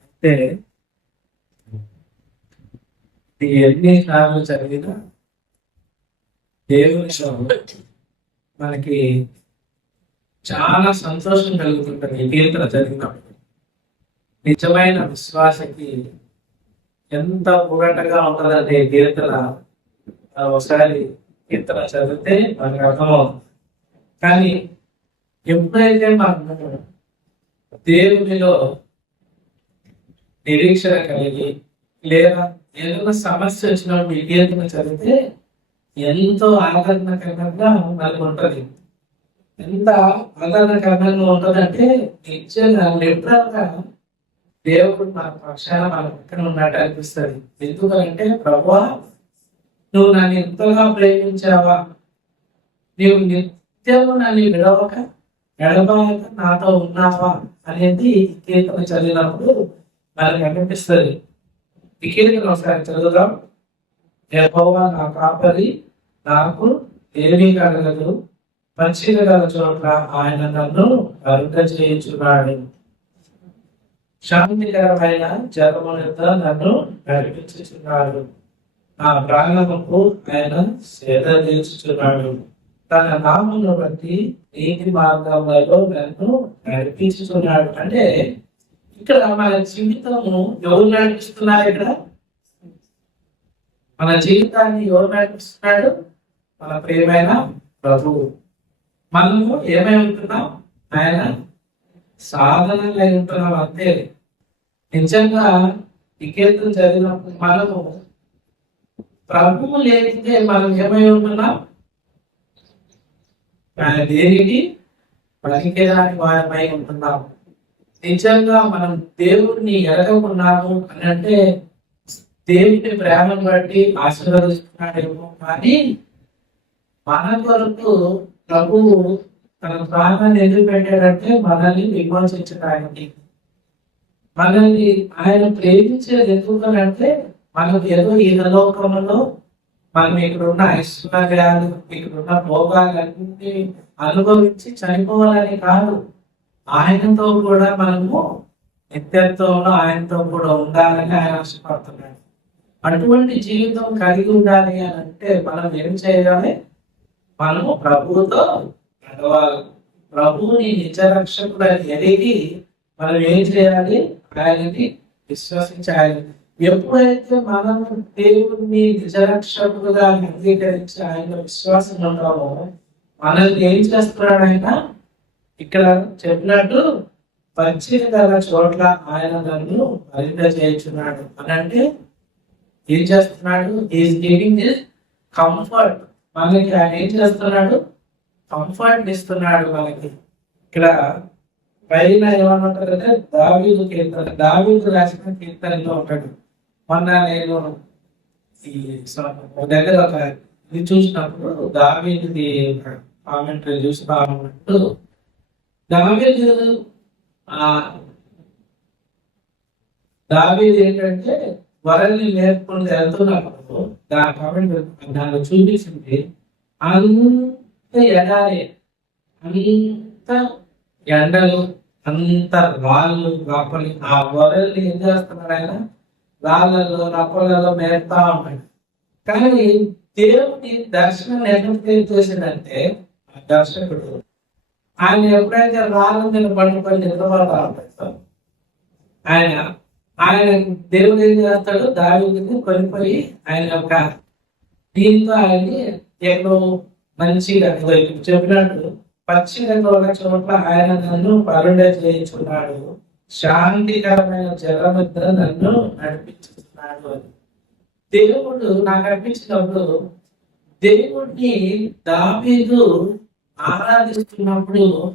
అయితే ఈ ఎన్ని సార్లు చదివినా దేవుని మనకి చాలా సంతోషం కలుగుతుంటుంది ఈ కీర్తన చదివినప్పుడు నిజమైన విశ్వాసకి ఎంత ఊరటగా ఉంటుందంటే ఆ ఒకసారి కీర్తన చదివితే మనకు అర్థమవుతుంది. కానీ ఎప్పుడైతే మనము దేవునిలో నిరీక్షణ కలిగి లేదా ఏదైనా సమస్య వచ్చినప్పుడు ఈ చదివితే ఎంతో ఆదరణకరంగా మనకు ఉంటుంది. ఎంత ఆదరణకరంగా ఉంటుందంటే నిజంగా ఎప్పుడైనా దేవుడు మన పక్షాన మన పక్కన ఉన్నట్టు అనిపిస్తుంది. ఎందుకంటే ప్రభా నువ్వు నన్ను ఎంతగా ప్రేమించావా? నీవు నిత్యము నన్ను విడవక ఎడబాయక నాతో ఉన్నావా అనేది కీర్తన చదివినప్పుడు మనకి అనిపిస్తుంది. ఈ కీర్తన ఒకసారి చదువుదాం. యెహోవా నా కాపరి నాకు ఏమీ కలగదు. మంచిగా గల చోట్ల ఆయన నన్ను అరుగ చేయించున్నాడు. శాంతికరమైన జలము నన్ను నడిపించుచున్నాడు. నా ప్రాణముకు ఆయన సేద తీర్చుచున్నాడు. తన నామంలో బట్టి నీతి మార్గంలో నన్ను నడిపిస్తున్నాడు అంటే ఇక్కడ మన జీవితము ఎవరు నడిపిస్తున్నారు ఇక్కడ? మన జీవితాన్ని ఎవరు నడిపిస్తున్నాడు? మన ప్రేమైన ప్రభువు మనము ఏమై ఉంటున్నాం? ఆయన సాధనలు ఉంటున్నాం అంతే. నిజంగా వికేతం చదివినప్పుడు మనము ప్రభువు లేనిదే మనం ఏమై ఉంటున్నాం? దేనికి? పనికిరాని వారమై ఉంటున్నాము. నిజంగా మనం దేవుడిని ఎరగకున్నాము అని అంటే దేవుని ప్రేమను బట్టి ఆశీర్వదిస్తున్నాడేమో కానీ మన కొరకు ప్రభువు తన ప్రాణాన్ని ఎందుకు పెట్టాడంటే మనల్ని విమర్శించడానికి మనల్ని ఆయన ప్రేమించేది ఎందుకంటే మనకు ఏదో ఈ లోకంలో మనం ఇక్కడ ఉన్న ఐశ్వర్యాలు ఇక్కడ ఉన్న భోగాలన్నీ అనుభవించి చనిపోవాలని కాదు. ఆయనతో కూడా మనము నిత్యత్వంలో ఆయనతో కూడా ఉండాలని ఆయన ఆశపడుతున్నాడు. అటువంటి జీవితం కలిగి ఉండాలి అని అంటే మనం ఏం చేయాలి? మనము ప్రభువుతో నడవాలి. ప్రభువుని నిజ రక్షకుడని ఎరిగి మనం ఏం చేయాలి? ఆయనని విశ్వసించాలి. ఎప్పుడైతే మనం దేవుణ్ణి నిజరక్షకుడుగా అంగీకరించి ఆయన విశ్వాసం ఉంటామో మనల్ని ఏం చేస్తున్నాడు ఆయన ఇక్కడ చెప్పినట్టు పచ్చిని గల చోట్ల ఆయన నన్ను మరింత చేయించున్నాడు అని అంటే ఏం చేస్తున్నాడు? ఈజ్ గివింగ్ దిస్ కంఫర్ట్ మనకి ఆయన ఏం చేస్తున్నాడు? కంఫర్ట్ ఇస్తున్నాడు మనకి. ఇక్కడ పైన ఏమనుంటారంటే దావీదు కీర్తన దావీదు రాసిన కీర్తనలో ఉంటాడు. మొన్న నేను ఈ దగ్గర ఒక ఇది చూసినప్పుడు దావీది కామెంటరీ చూస్తా ఉన్నట్టు దావీదు ఆ ఏంటంటే వరల్ని నేర్పుకుంటూ వెళ్తున్నప్పుడు దాని కామెంట్ దాన్ని చూపించింది అంత ఎడారి అంత ఎండలు అంత రాళ్ళు రప్పలు ఆ వరల్ని ఏం చేస్తున్నాడు ఆయన? రాళ్ళలో రప్పలలో మేస్తా ఉంటాడు కానీ దేవుని దర్శనం ఎందుకు చేసిందంటే ఆ దర్శకుడు ఆయన ఎప్పుడైతే రాళ్ళ మీద పండుకొని నిద్రపోతా ఉంటాడు ఆయన ఆయన దేవుడు ఏం చేస్తాడు? దావిని కొనిపోయి ఆయన యొక్క దీంతో ఆయన్ని ఎన్నో మంచిగా చెప్పినట్టు పచ్చి రంగుల చోట్ల ఆయన నన్ను పరుండ చేయించుకున్నాడు. శాంతికరమైన జలముద్ర నన్ను నడిపించుతున్నాడు అని. దేవుడు నాకు అనిపించినప్పుడు దేవుడిని దావీదు ఆరాధిస్తున్నప్పుడు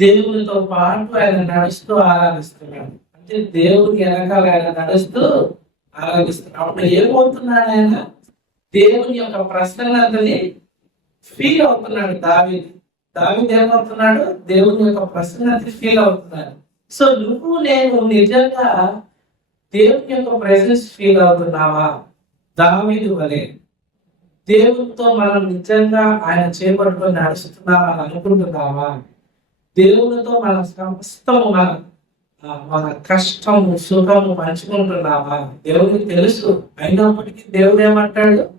దేవునితో పాటు ఆయన నడుస్తూ ఆరాధిస్తున్నాడు. అంటే దేవుడికి వెనకాల ఆయన నడుస్తూ ఆరాధిస్తున్నాడు. అప్పుడు ఏమవుతున్నాడు ఆయన? దేవుని యొక్క ప్రసన్నతని ఫీల్ అవుతున్నాడు దావీదు. దావీదు ఏమవుతున్నాడు? దేవుని యొక్క ప్రసన్నత ఫీల్ అవుతున్నాడు. సో నువ్వు నేను నిజంగా దేవుని యొక్క ప్రెసెన్స్ ఫీల్ అవుతున్నావా? దావీదు వలె. దేవునితో మనం నిజంగా ఆయన చేపట్టుకొని నడుస్తున్నామని అనుకుంటున్నావా? దేవునితో మన సమస్తము మన మన కష్టము సుఖము పంచుకుంటున్నావా? దేవుడికి తెలుసు. అయినప్పటికీ దేవుడు ఏమంటాడు?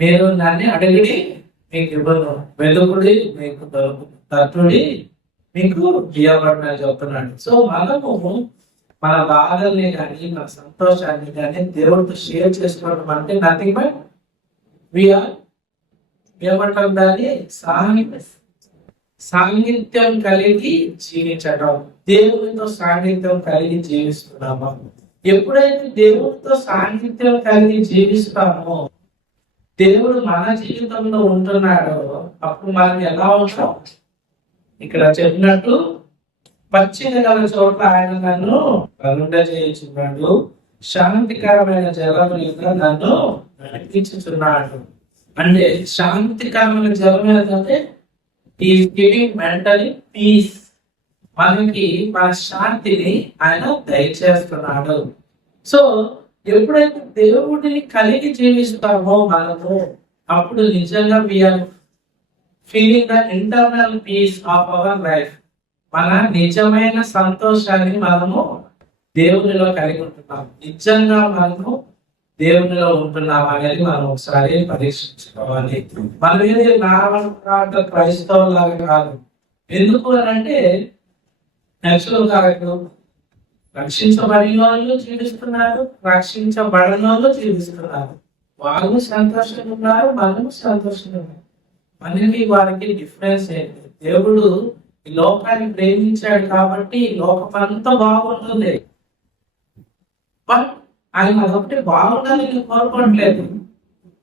మీరు నన్ను అడిగిడి మీకు ఇవ్వను. వెలుగుడి మీకు దొరుకు తట్టుడి మీకు ఇవ్వబడిన చెప్తున్నాడు సో మనము మన బాధల్ని కానీ మన సంతోషాన్ని కానీ దేవుడితో షేర్ చేసుకోవడం అంటే నథింగ్ బట్ వీఆర్ ఏమంటాం దాన్ని సాహిత్య సాంగిత్యం కలిగి జీవించడం దేవునితో సాంగిత్యం కలిగి జీవిస్తున్నామా? ఎప్పుడైతే దేవుడితో సాంగిత్యం కలిగి జీవిస్తామో దేవుడు మన జీవితంలో ఉంటున్నాడో అప్పుడు మనం ఎలా ఉంటాం? ఇక్కడ చెప్పినట్టు పచ్చిక గల చోట్ల ఆయన నన్ను కలుండ చేయించున్నాడు శాంతికరమైన జలం మీద నన్ను నడిపించుతున్నాడు అంటే శాంతికరమైన జలం ఏంటంటే ఈ గివింగ్ మెంటలీ పీస్ మనకి మన శాంతిని ఆయన దయచేస్తున్నాడు. సో ఎప్పుడైతే దేవుడిని కలిగి జీవిస్తామో మనము అప్పుడు నిజంగా we are feeling the internal peace of our life మన నిజమైన సంతోషాన్ని మనము దేవునిలో కలిగి ఉంటున్నాం. నిజంగా మనము దేవునిలో ఉంటున్నాం అనేది మనం ఒకసారి పరీక్షించుకోవాలి. మనం ఏది నామకార్థ క్రైస్తవులాగా కాదు. ఎందుకు అని అంటే యాక్చువల్ కాదు రక్షించబడిన వాళ్ళు జీవిస్తున్నారు రక్షించబడిన వాళ్ళు జీవిస్తున్నారు. వాళ్ళు సంతోషంగా ఉన్నారు మనము సంతోషంగా ఉన్నారు మనకి వారికి డిఫరెన్స్ ఏంటి? దేవుడు ఈ లోకాన్ని ప్రేమించాడు కాబట్టి ఈ లోకం అంతా బాగుంటుంది. బట్ ఆయన అదొకటి బాగుండాలని నేను కోరుకోవట్లేదు.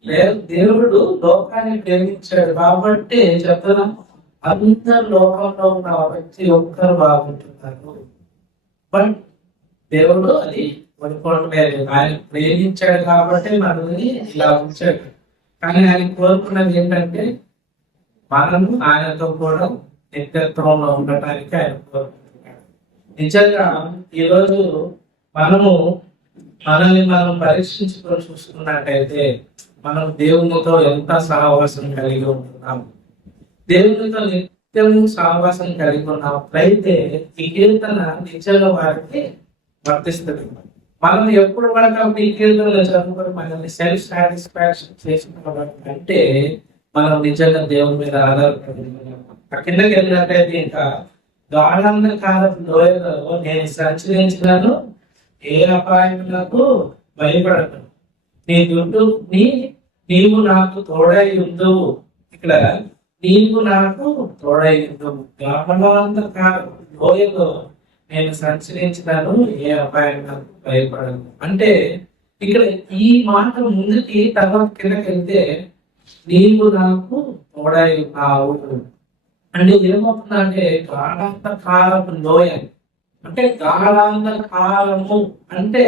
లేదు దేవుడు లోకాన్ని ప్రేమించాడు కాబట్టి చెప్తున్నా అందరు లోకంలో ఉన్న ప్రతి ఒక్కరు బాగుంటున్నారు. బట్ దేవుడు అది కోరుకోవట్లేదు. ఆయన ప్రేమించాడు కాబట్టి మనల్ని ఇలా ఉంచాడు. కానీ ఆయన కోరుకున్నది ఏంటంటే మనము ఆయనతో కూడా నిత్యత్వంలో ఉండటానికి ఆయన కోరుకుంటున్నాడు. నిజంగా ఈరోజు మనము మనల్ని మనం పరీక్షించుకొని చూసుకున్నట్టయితే మనం దేవునితో ఎంత సహవాసం కలిగి ఉంటున్నాము? దేవునితో నిత్యము సహవాసం కలిగి ఉన్నప్పుడైతే ఈ కీర్తన నిజంగా వారికి వర్తిస్తుంది. మనం ఎప్పుడు పడతాం ఈ కీర్తనలో చదువుకొని మనల్ని సెల్ఫ్ సాటిస్ఫాక్షన్ చేసుకోవడం అంటే మనం నిజంగా దేవుని మీద ఆధారపడి ఆ కిందకి వెళ్ళినట్టయితే ఇంకా గాఢంధకాల లోయలో నేను సంచరించినాను ఏ అపాయములకు భయపడను. నీ దుడ్డు నీ నీవు నాకు తోడై ఉండు. ఇక్కడ నీవు నాకు తోడై ఉండు. గాఢంధకాల లోయలో నేను సంచరించినాను ఏ అపాయములకు భయపడను. అంటే ఇక్కడ ఈ మాట ముందుకి తర్వాత కిందకి వెళ్తే నీవు నాకు తోడై కావు. అంటే ఏమవుతుందంటే గాఢాంతకాలము లోయ అంటే గాఢాంతకాలము అంటే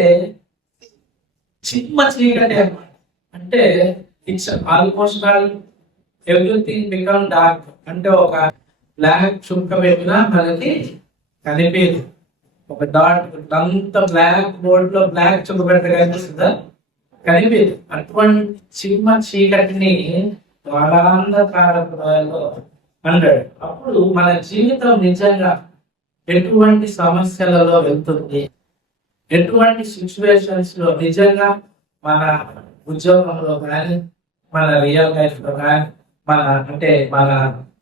చిమ్మ చీకటి అన్నమాట. అంటే it's almost all everything become dark అంటే ఒక బ్లాక్ చుక్క పెట్టినా మనకి కనిపించదు. ఒక డాట్ అంత బ్లాక్ బోర్డ్లో బ్లాక్ చుక్క పెట్టగా కనిపిస్తుందా? కనిపించదు అటువంటి చిమ్మ చీకటిని గాఢాంధకారంలో అంటాడు అప్పుడు మన జీవితం నిజంగా ఎటువంటి సమస్యలలో వెళ్తుంది? ఎటువంటి సిచ్యువేషన్స్లో నిజంగా మన ఉద్యోగంలో కానీ మన రియల్ లైఫ్లో కానీ మన అంటే మన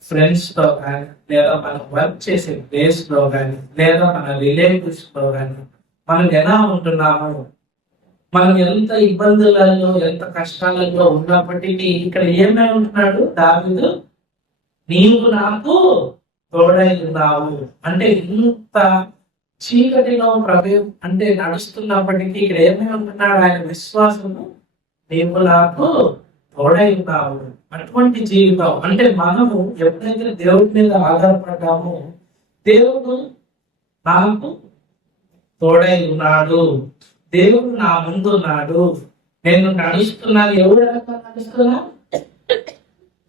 ఫ్రెండ్స్తో కానీ లేదా మనం వర్క్ చేసే ప్లేస్లో కానీ లేదా మన రిలేటివ్స్లో కానీ మనం ఎలా ఉంటున్నాము మనం ఎంత ఇబ్బందులలో ఎంత కష్టాలలో ఉన్నప్పటికీ ఇక్కడ ఏమై ఉంటున్నాడు? దావిదు నీవు నాకు తోడై ఉన్నావు. అంటే ఇంత చీకటిలో ప్రభు అంటే నడుస్తున్నప్పటికీ ఇక్కడ ఏమై ఉంటున్నాడు? ఆయన విశ్వాసము నీవు నాకు తోడై ఉన్నావు. అటువంటి జీవితం. అంటే మనము ఎప్పుడైతే దేవుడి మీద ఆధారపడ్డామో దేవుడు నాకు తోడై ఉన్నాడు. దేవుడు నా ముందున్నాడు. నేను నడుస్తున్నాను. ఎవరు నడుస్తున్నా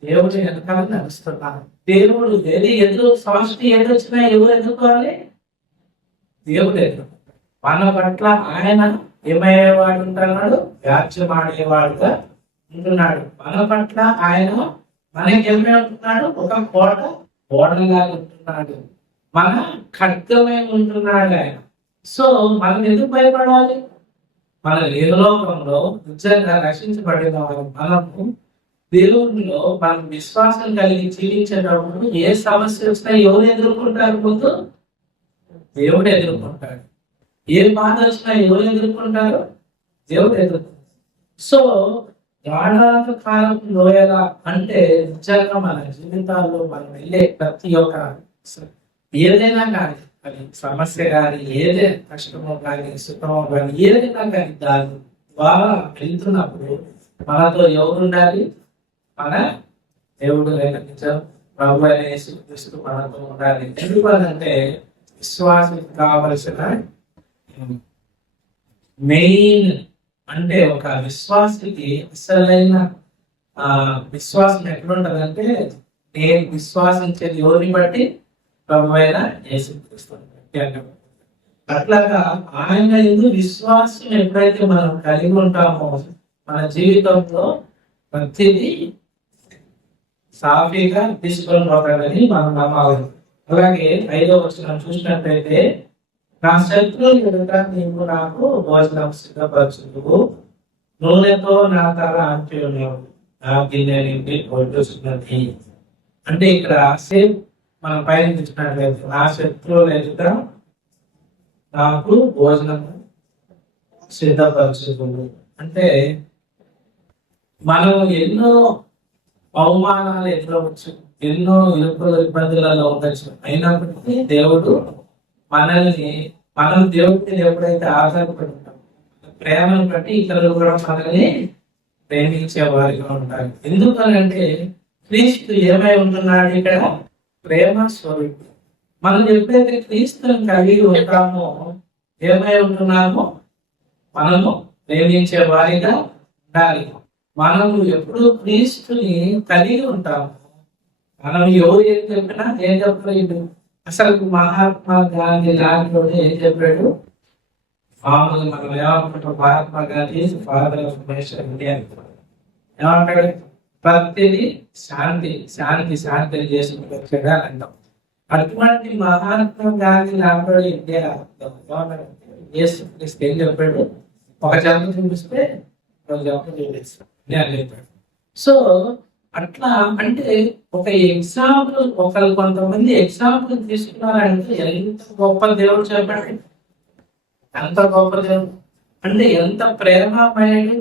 దేవుడు వెనకాల నడుస్తున్నాను దేవుడు ఏది ఎదురు సమస్య ఏది వచ్చినా ఎవరు ఎదుర్కోవాలి? దేవుడు ఎదురు. మన పట్ల ఆయన ఏమయ్యేవాడు ఉంటున్నాడు వ్యాజ్యమాడేవాడుగా ఉంటున్నాడు. మన పట్ల ఆయన మనకి ఏమై ఉంటున్నాడు? ఒక కోట కోటలాగా ఉంటున్నాడు. మన ఖడ్గమై ఉంటున్నాడు ఆయన. సో మనం ఎందుకు భయపడాలి? మన లోకంలో నిజంగా రక్షించబడిన వారు మనము దేవుడిలో మనం విశ్వాసం కలిగి జీవించేటప్పుడు ఏ సమస్య వచ్చినా ఎవరు ఎదుర్కొంటారు ముందు? దేవుడు ఎదుర్కొంటాడు. ఏ బాధ వచ్చినా ఎవరు ఎదుర్కొంటారు? దేవుడు ఎదుర్కొంటారు సో గాఢాంత కాలం లోయలా అంటే నిజంగా మన జీవితాల్లో మనం వెళ్ళే ప్రతి ఒక్క ఏదైనా కానీ అది సమస్య కానీ ఏదే కష్టమో కానీ సుఖమో కానీ ఏదైనా కానీ దాని ద్వారా వెళ్తున్నప్పుడు మనతో ఎవరు ఉండాలి? మన దేవుడు నిజం ప్రభు అనే యేసుక్రీస్తు మనతో ఉండాలి. ఎందుకంటే విశ్వాసం కావలసిన మెయిన్ అంటే ఒక విశ్వాసకి అసలైన ఆ విశ్వాసం ఎట్లుంటదంటే నేను విశ్వాసించేది ఎవరిని బట్టి? ప్రభువైన యేసుక్రీస్తు అట్లాగా ఆయన ఎందుకు విశ్వాసం ఎప్పుడైతే మనం కలిగి ఉంటామో మన జీవితంలో ప్రతిదీ సాఫీగా తీసుకొని పోతాడని మనం నమ్మాలి. అలాగే ఐదో వచ్చిన చూసినట్లయితే నా శత్రువులు ఎదుట నీవు నాకు భోజనం సిద్ధపరచుదువు. నూనెతో నా తల అంటి నా గిన్నె నిండి అంటే ఇక్కడ సేమ్ మనం పైన ఇచ్చినట్లయితే నా శత్రువులు ఎదుట నాకు భోజనం సిద్ధపరచుకుంది. అంటే మనం ఎన్నో అవమానాలు ఎదురవచ్చు ఎన్నో ఇరుకుల ఇబ్బందులలో ఉండొచ్చు. అయినప్పటికీ దేవుడు మనల్ని మనం దేవుడి ఎప్పుడైతే ఆధారపడి ఉంటాం ప్రేమను బట్టి ఇతరులు కూడా మనల్ని ప్రేమించే వారిగా ఉంటారు. ఎందుకనంటే క్రీస్తు ఏమై ఉంటున్నాడు ఇక్కడ? ప్రేమ స్వరూపం. మనం ఎప్పుడైతే క్రీస్తుని కలిగి ఉంటామో ఏమై ఉంటున్నామో మనము ప్రేమించే వారిగా ఉండాలి. మనము ఎప్పుడు క్రీస్తుని కలిగి ఉంటాము. మనం ఎవరు ఏం చెప్పినా ఏం చెప్పలేదు. అసలు మహాత్మా గాంధీ దాంట్లో ఏం చెప్పాడు? మామూలు మనం ఏమనుకుంటాం Mahatma Gandhi father of nation India ఏమంటాడు భక్తిని శాంతి శాంతి శాంతి చేసుకుంటా అంటాం అటువంటి మహాత్మా గాంధీ లాంటి ఇండియా ఏం చెప్పాడు? ఒక జన్మ చూపిస్తే ఒక జన్మ చూపిస్తాడు సో అట్లా అంటే ఒక ఎగ్జాంపుల్ ఒకరు కొంతమంది ఎగ్జాంపుల్ తీసుకున్నారంటే ఎంత గొప్ప దేవుడు చెప్పండి? ఎంత గొప్ప దేవుడు? అంటే ఎంత ప్రేమమయుడు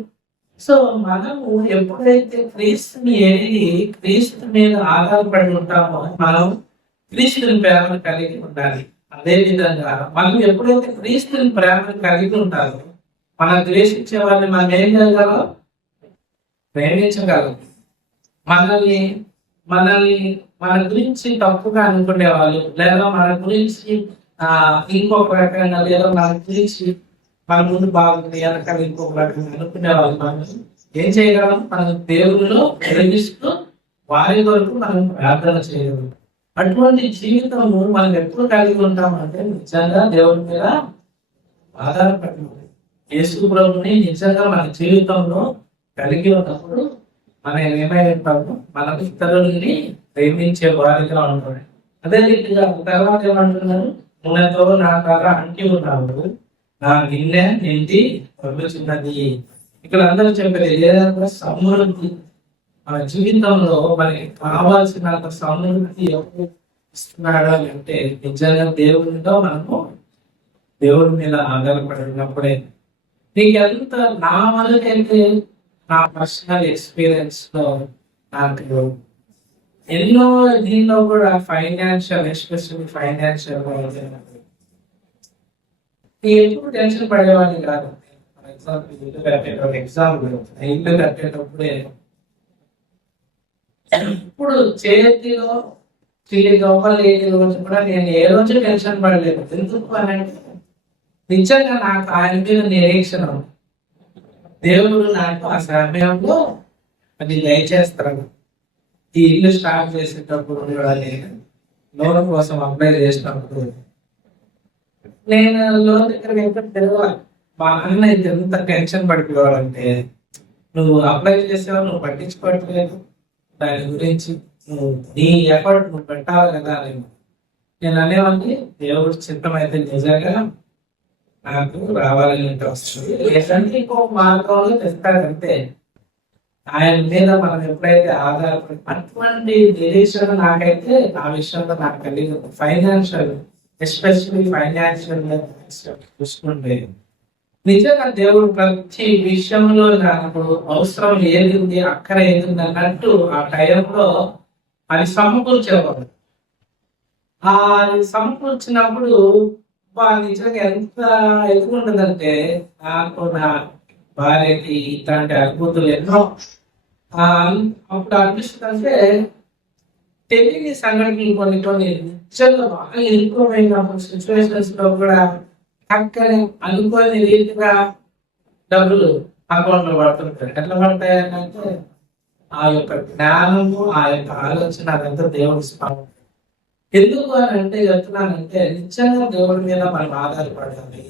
సో మనము ఎప్పుడైతే క్రీస్తుని ఏది క్రీస్తు మీద ఆధారపడి ఉంటామో మనం క్రీస్తుని ప్రేమను కలిగి ఉండాలి. అదే విధంగా మనం ఎప్పుడైతే క్రీస్తుని ప్రేమను కలిగి ఉంటారో మనం ద్వేషించే వాళ్ళని మనం ఏం చేయగలం? ప్రేమించగలం. మనల్ని మనల్ని మన గురించి తప్పుగా అనుకునే వాళ్ళు లేదా మన గురించి ఇంకొక రకంగా లేదా మన గురించి మన ముందు బాగుంది వెనకాల ఇంకొక రకంగా అనుకునే వాళ్ళు మనం. ఏం చేయగలం? మన దేవుళ్ళు ప్రేమిస్తూ వారి వరకు మనం ప్రార్థన చేయగలం. అటువంటి జీవితము మనం ఎప్పుడు కలిగి ఉంటామంటే నిజంగా దేవుడి మీద ఆధారపడి యేసు ప్రభుని నిజంగా మన జీవితంలో కలిగి ఉన్నప్పుడు మనం ఏమైంటాము మనం ఇతరులని ప్రేమించే వారిగా ఉంటాడు అదే రీతిగా తర్వాత ఏమంటున్నారు నూనెతో నా ద్వారా అంటి ఉన్నావు. నా గిన్నె ఏంటి? పంపించినది ఇక్కడ అందరూ చెప్పారు ఏదైనా సమృద్ధి మన జీవితంలో మనకి కావాల్సినంత సమృద్ధి ఎవరు ఇస్తున్నాడు అంటే నిజంగా దేవుడితో మనము దేవుడి మీద ఆధారపడినప్పుడే. నీకు ఎంత నా వరకైతే నా పర్సనల్ ఎక్స్పీరియన్స్లో నాకు ఎన్నో దీనిలో కూడా ఫైనాన్షియల్ ఎస్పెషల్లీ ఫైనాన్షియల్ ఎప్పుడు టెన్షన్ పడేవాడిని కాదు. ఫర్ ఎగ్జాంపుల్ ఇల్లు కట్టేటప్పుడు ఎగ్జాంపుల్ ఇల్లు కట్టేటప్పుడే ఇప్పుడు చేతిలో చిల్లి గొప్పలు ఏ రోజు కూడా నేను ఏ రోజు టెన్షన్ పడలేదు. ఎందుకు అని అంటే నిజంగా నాకు ఆయన మీద నిరీక్షణ దేవుడు నాకు ఆ సమయంలో అది దయచేస్తాడు. ఈ ఇల్లు స్టార్ట్ చేసేటప్పుడు కూడా నేను లోన్ కోసం అప్లై చేసినప్పుడు నేను లోన్ దగ్గర తెలియాలి తిరగాలి మా నాన్న అయితే ఎంత టెన్షన్ పడిపోవాలంటే నువ్వు అప్లై చేసావు? నువ్వు పట్టించుకోవట్లేదు. దాని గురించి నువ్వు నీ ఎఫర్ట్ నువ్వు పెట్టాలి కదా అని నేను అనేవాడిని దేవుడు చిత్తమైతే నిజంగా నాకు రావాలని వస్తుంది లేదంటే ఇంకో మార్గంలో తెస్తాడంతే ఆయన మీద మనం ఎప్పుడైతే ఆధారపడి అటువంటి నిరీక్షణ నాకైతే నా విషయంలో నాకు కలిగింది ఫైనాన్షియల్ ఎస్పెషల్లీ ఫైనాన్షియల్ చూసుకుంటే నిజంగా దేవుడు ప్రతి విషయంలో నాకు అవసరం ఏది ఉంది అక్కర ఏది ఉంది అన్నట్టు ఆ టైంలో అది సమకూర్చేవాడు. ఆ సమకూర్చినప్పుడు నిజంగా ఎంత ఎదుగుంటుందంటే నాకు నా భార్యకి ఇట్లాంటి అద్భుతులు ఎన్నో అప్పుడు అనిపిస్తుంది అంటే తెలియని సంఘటనలు కొన్ని కొన్ని నిజంగా బాగా ఇరుకోమైనప్పుడు సిచ్యువేషన్స్లో కూడా చక్కని అనుకోని రీతిగా డబ్బులు అకౌంట్లో పడుతుంటాయి. ఎట్లా పడతాయంటే ఆ యొక్క జ్ఞానము ఆ యొక్క ఆలోచన అదంతా దేవుడు స్వామి ఎందుకు అని అంటే చెప్తున్నానంటే నిజంగా దేవుడి మీద మనం ఆధారపడాలి.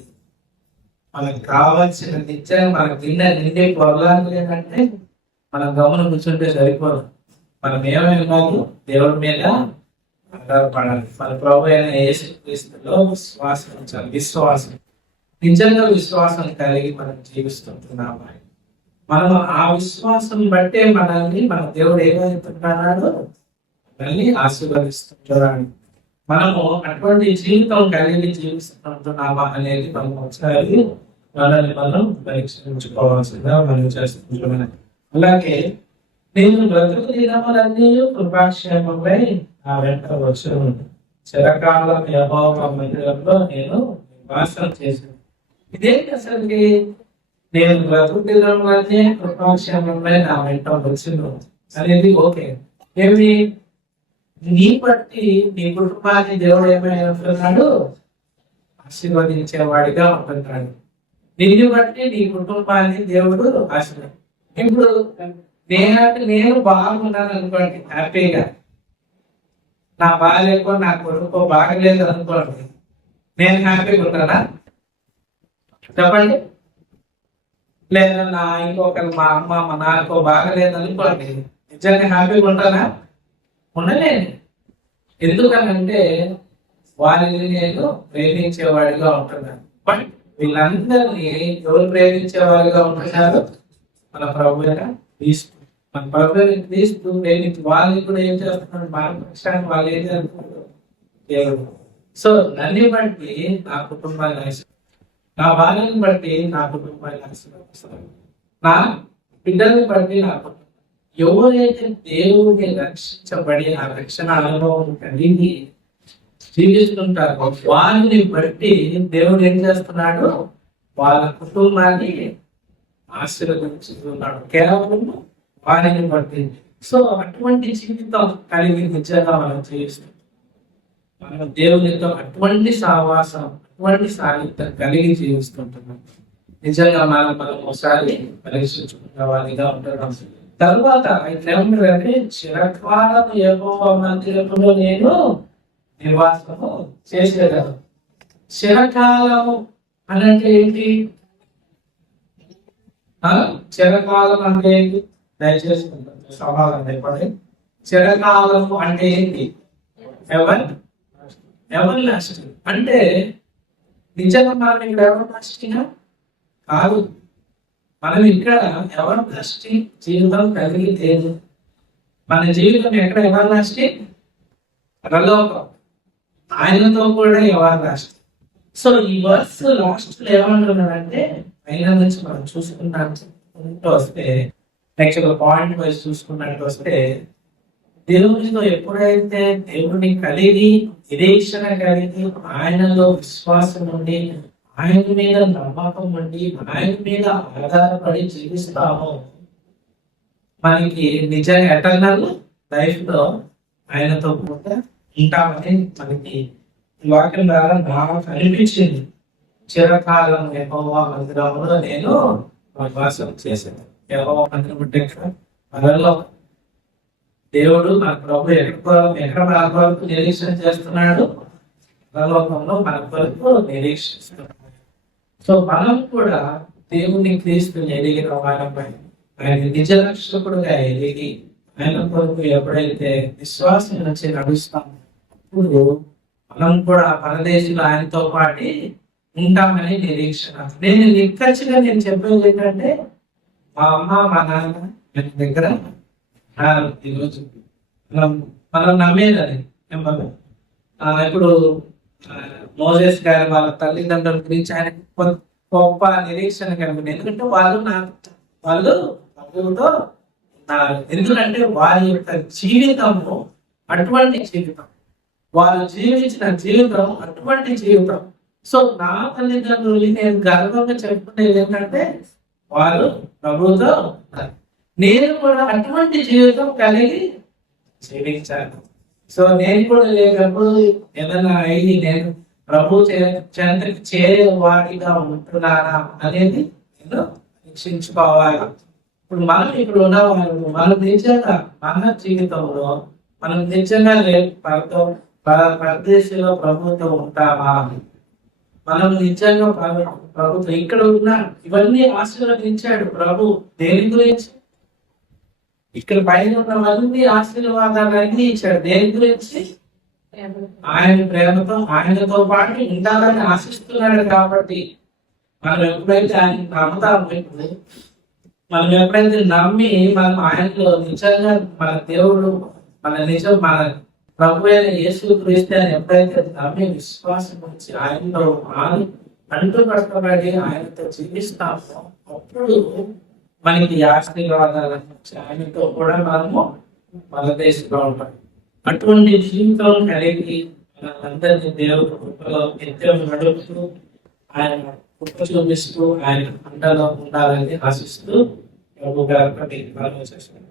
మనకు కావాల్సిన నిత్యంగా మనకు తిన్న నిండే పొరలాంటి ఏంటంటే మనం గమనం కూర్చుంటే సరిపోదు. మనం ఏమైనా కాదు దేవుడి మీద ఆధారపడాలి. మన ప్రభు అయిన యేసుక్రీస్తులో విశ్వాసం ఉంచాలి. విశ్వాసం. నిజంగా విశ్వాసం కలిగి మనం జీవిస్తుంటున్నాము? మనం ఆ విశ్వాసం బట్టే మనల్ని మన దేవుడు ఏమైతున్నాడో మనల్ని ఆశీర్వదిస్తుంటాడు. మనము అటువంటి జీవితం కలిగి జీవిస్తుంటున్నామా అనేది మనం ఒకసారి మనల్ని మనం పరీక్షించుకోవాల్సిందిగా మనం చేస్తుంటున్నాం. అలాగే నేను బ్రతుకు దినములన్నీ కృపాక్షేమపై నా వెంట వచ్చును చిరకాల వ్యభావ మందిరంలో నేను నివాసం చేశాను. ఇదేంటి అసలుకి నేను బ్రతుకు దినములన్నీ కృపాక్షేమపై నా వెంట వచ్చును అనేది ఓకే. ఏమి? నీ బట్టి నీ కుటుంబాన్ని దేవుడు ఏమైనా ఉంటున్నాడు ఆశీర్వదించేవాడిగా ఉంటున్నాడు. నిన్ను బట్టి నీ కుటుంబాన్ని దేవుడు ఆశీర్వది ఇప్పుడు నేనంటే నేను బాగున్నాను అనుకోండి హ్యాపీగా. నా భార్యకో నా కొడుకో బాగలేదు అనుకోండి నేను హ్యాపీగా ఉంటానా? చెప్పండి. లేదా నా ఇంకొకరు మా అమ్మ మా నాన్నకో బాగలేదు అనుకోండి నిజంగా హ్యాపీగా ఉంటానా? ఉండలేను. ఎందుకనంటే వారిని నేను ప్రేమించేవాడిగా ఉంటున్నాను. బట్ వీళ్ళందరినీ ఎవరు ప్రేమించేవాడిగా ఉంటున్నారు? మన ప్రభు అయిన మన ప్రభు అయిన క్రీస్తు ప్రేమించి కూడా ఏం చేస్తున్నాడు మన పక్షాన్ని వాళ్ళు ఏం చేస్తున్నారు? దేవుడు. సో నన్ను బట్టి నా కుటుంబాన్ని ఆశీర్వదిస్తాడు. నా భార్యని బట్టి నా కుటుంబాన్ని ఆశీర్వదిస్తాడు నా బిడ్డల్ని బట్టి నా కుటుంబం. ఎవరైతే దేవుడిని రక్షించబడి ఆ రక్షణ అనుభవం కలిగి జీవిస్తుంటారో వారిని బట్టి దేవుడు ఏం చేస్తున్నాడు? వాళ్ళ కుటుంబాన్ని ఆశీర్వదించుతున్నాడు. కేవలం వారిని బట్టి సో అటువంటి జీవితం కలిగి నిజంగా మనం చేస్తాం మనం దేవునితో అటువంటి సావాసం అటువంటి సాహిత్యం కలిగి జీవిస్తుంటున్నాం. నిజంగా మనం మనం ఒకసారి పరీక్షించుకున్న వారిగా ఉంటున్నాం తర్వాత అంటే చిరకాలం ఏవో మందిరంలో నేను నివాసము చేసేదాను చిరకాలము అనంటే ఏంటి? చిరకాలం అంటే ఏంటి? దయచేసి కొంచెం సమాధానం చెప్పండి. చిరకాలము అంటే ఏంటి? ఎవర్? ఎవర్ లాస్టింగ్ అంటే నిజంగా మనం ఇక్కడ ఎవరు లాస్టింగ్ కాదు. మనం ఇక్కడ ఎవరు లాస్టింగ్ జీవితం కలిగి లేదు. మన జీవితం ఎక్కడ ఎవరు లాస్టింగ్ రలోకం ఆయనతో కూడా ఎవరు లాస్ట్ సో ఈ వర్స్ లాస్ట్ ఏమంటున్నాడంటే పైన నుంచి మనం చూసుకున్నట్టు వస్తే నెక్స్ట్ ఒక పాయింట్ వైజ్ చూసుకున్నట్టు వస్తే దేవునితో ఎప్పుడైతే దేవుని కలిగి నిరీక్షణ కలిగి ఆయనలో విశ్వాసం ఉండి ఆయన మీద నమ్మకం ఉండి ఆయన మీద ఆధారపడి జీవిస్తామో మనకి నిజంగా ఎటర్నల్ లైఫ్లో ఆయనతో కూడా ఉంటామని మనకి వాక్యం ద్వారా బాగా అనిపించింది. చిరకాలం యెహోవా మందిరంలో నేను నివాసం చేశాను. యెహోవా దేవుడు మన ప్రభు ఎక్కడ ఎక్కడ మన నిరీక్షణ చేస్తున్నాడు? పరలోకంలో మన కొరకు నిరీక్షిస్తున్నాడు. సో మనం కూడా దేవుని క్రీస్తు ఎదిగిన వారంపై ఆయన నిజ రక్షకుడుగా ఎదిగి ఆయన కొరకు ఎప్పుడైతే విశ్వాసం నుంచి నడుస్తామో అప్పుడు మనం కూడా పరదేశంలో ఆయనతో పాటి ఉంటామని నిరీక్షణ. నేను ఖచ్చితంగా నేను చెప్పేది ఏంటంటే మా అమ్మ మా నాన్న మన దగ్గర ఈరోజు. మనం మనం నమ్మేది అది ఇప్పుడు మోజేస్ మోసెస్ గారు వాళ్ళ తల్లిదండ్రుల గురించి ఆయన గొప్ప నిరీక్షణ కలిగింది ఎందుకంటే వాళ్ళు నా వాళ్ళు ప్రభువుతో ఎందుకంటే వారి యొక్క జీవితము అటువంటి జీవితం. వారు జీవించిన జీవితం అటువంటి జీవితం. సో నా తల్లిదండ్రులు నేను గర్వంగా చెప్పుకునేది ఏంటంటే వారు ప్రభుతో నేను కూడా అటువంటి జీవితం కలిగి జీవించాను. సో నేను కూడా లేనప్పుడు ఏదైనా అయ్యి నేను ప్రభు చే- చెంతకి చేరే వాడిగా ఉంటున్నానా అనేది నేను రక్షించుకోవాలి ఇప్పుడు మనం ఇక్కడ ఉన్నవాళ్ళు మనం నిజంగా మన జీవితంలో మనం నిజంగా లేదు పరతో పరదేశంలో ప్రభుత్వం ఉంటామా మనం నిజంగా ప్రభు- ప్రభుత్వం ఇక్కడ ఉన్న ఇవన్నీ ఆశీర్వదించాడు ప్రభు. దేని గురించి? ఇక్కడ పైన ఉన్నవన్నీ ఆశీర్వాదాలన్నీ ఇచ్చాడు. దేని గురించి? ఆయన ప్రేమతో ఆయనతో పాటు ఉండాలని ఆశిస్తున్నాడు కాబట్టి మనం ఎప్పుడైతే ఆయన నమ్ముతామో మనం ఎప్పుడైతే నమ్మి మనం ఆయనలో నిజంగా మన దేవుడు మన నిజం మన ప్రభు అయిన యేసు క్రీస్తు అని ఎప్పుడైతే నమ్మి విశ్వాసం వచ్చి ఆయనలో మారి అంటూ కష్టపడి ఆయనతో జీవిస్తామో అప్పుడు మనకి ఆశీర్వాదాలు వచ్చి ఆయనతో కూడా మనము మన దేశంలో ఉంటాం. అటువంటి జీవితం కలిగి మనందరినీ దేవుడు కృపలో నిత్యం నడుపుతూ ఆయన కృప చూపిస్తూ ఆయన అండలో ఉండాలని ఆశిస్తూ ప్రభు గారు పని చేస్తున్నాను